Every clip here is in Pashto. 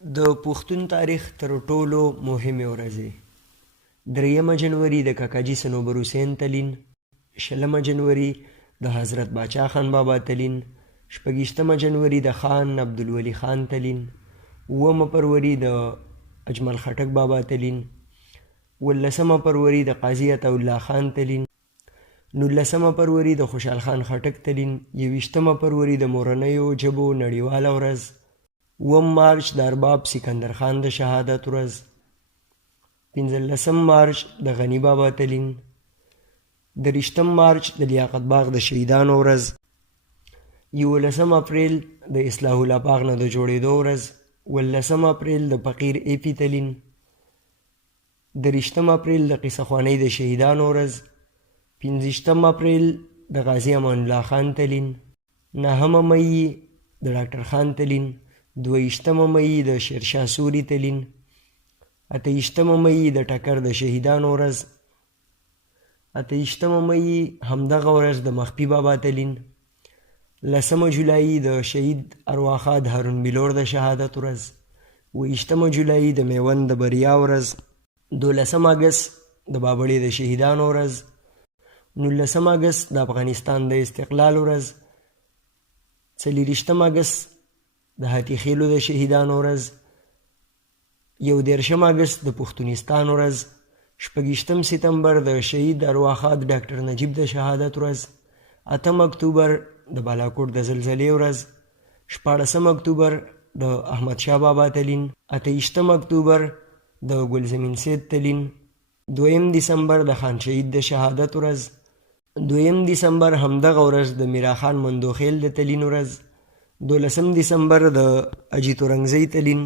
د پښتون تاریخ تر ټولو مهمې ورځې: 3 جنوري د کاکاجي صنوبر حسین تلین، 20 جنوري د حضرت باچا خان بابا تلین، 26 جنوري د خان عبدالولي خان تلین، 9 فروری د اجمل خټک بابا تلین، 18 فروری د قاضي عطاالله خان تلین، 19 فروری د خوشحال خان خټک تلین، 21 فروری د مورنیو ژبو نړیواله ورځ، 9 مارچ د ارباب سکندر خان د شهادت ورځ، 15 مارچ د غني بابا تلین، 30 مارچ د لیاقت باغ د شهیدانو ورځ، 11 اپریل د اصلاح الله باغ نه د جوړېدو ورځ، 18 اپریل د فقیر ایپي تلین، 30 اپریل د قصه خوانۍ د شهیدانو ورځ، 15 اپریل د غازي امان الله خان تلین، 9 مئی د ډاکټر خان تلین، 22 مئی د شیرشاه سوري تلین، 28 مئی د ټکر د شهیدانو ورځ، 28 مئی همدغه ورځ د مخفي بابا تلین، 10 جولای د شهید ارواښاد هارون بلور د شهادت ورځ، 20 جولای د میوند د بریا ورځ، 12 اګست د بابړې د شهیدانو ورځ، 19 اګست د افغانستان د استقلال ورځ، 24 اګست د هاتي خیلو د شهیدانو ورځ، 31 اګست د پښتونستان ورځ، 26 سپتمبر د شهید ارواښاد ډاکټر نجیب د شهادت ورځ، 8 اکتوبر د بالاکوټ د زلزلې ورځ، 14 اکتوبر د احمدشاه بابا تلین، 28 اکتوبر د ګلزمین سید تلین، 2 دسمبر د خان شهید د شهادت ورځ، 2 دسمبر همدغه ورځ د میرا خان مندوخیل د تلین ورځ، 12 دسمبر د اجي تورنګزۍ تلین،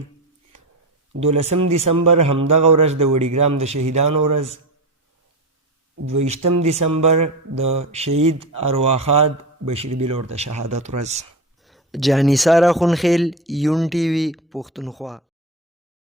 12 دسمبر همدغه ورځ د وړیګرام د شهیدانو ورځ، 22 دسمبر د شهید ارواښاد بشیر بلور د شهادت ورځ. جانثار اخونخېل، یون ټي وي، پښتونخوا.